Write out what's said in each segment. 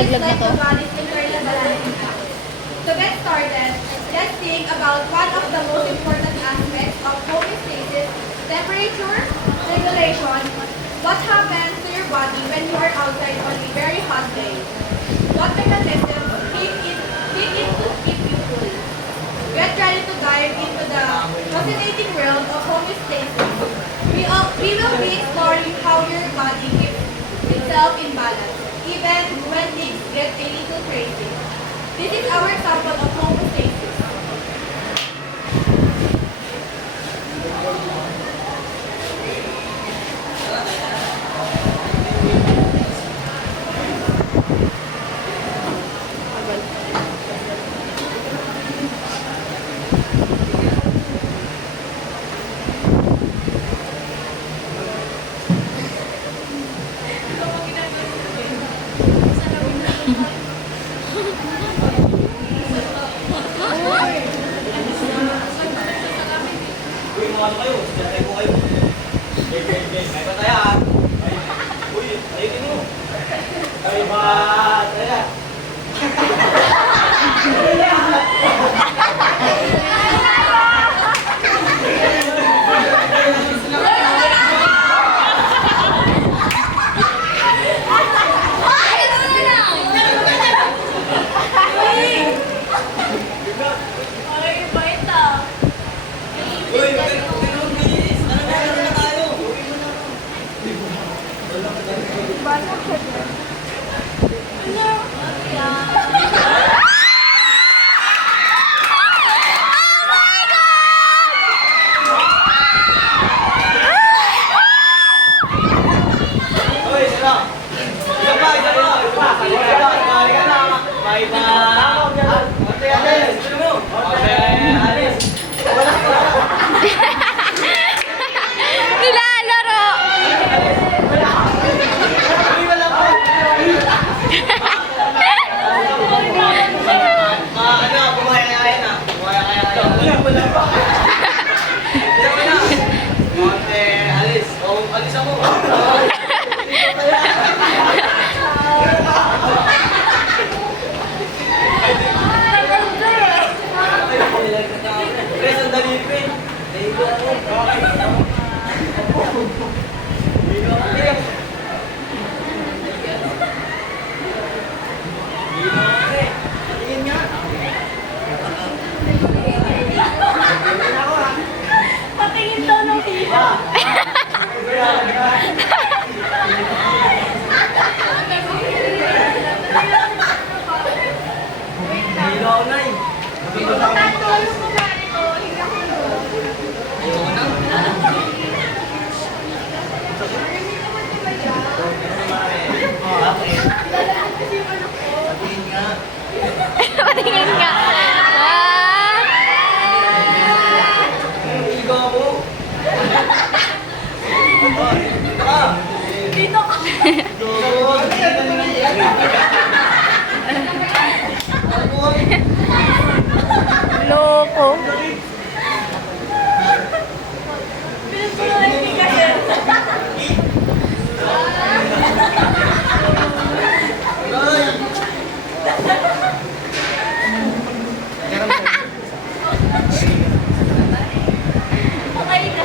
Nalaglag na to. To get started, let's think about one of the most important aspects of homeostasis, temperature regulation. What happens to your body when you are outside on a very hot day? What mechanisms kick in to keep you cool? Get ready to dive into the fascinating world of homeostasis. We will be exploring how your body keeps itself in balance, even when things get a little crazy. This is our example of homeostasis. Ano kayo? Siyempre po kayo. May pataya. Uy, ayutin mo. Ay, pataya. Nilalaro! Alis ako. Pre, sandali pa eh. Naigo ako. Patingin daw ng tita. Hilo ako na eh. Tanto yung kumari ko, higa ko doon. Ayoko na. Sabihin nga. Patingin nga. Hilo ako. Dito ka. Dito ka. Loko. Pinagpuluhan ni kasi. Okay na.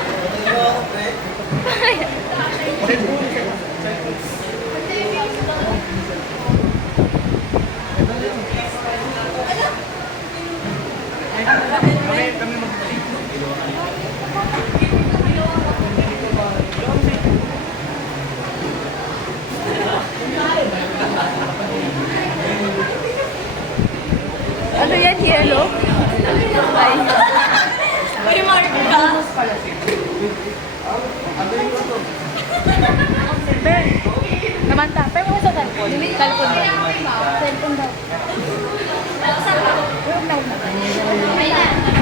Ano yan, yellow? Ay. May mark ka. Ben, namanta. Pero mo sa talpon. Talpon daw. Cellphone daw. Huwag na. May na.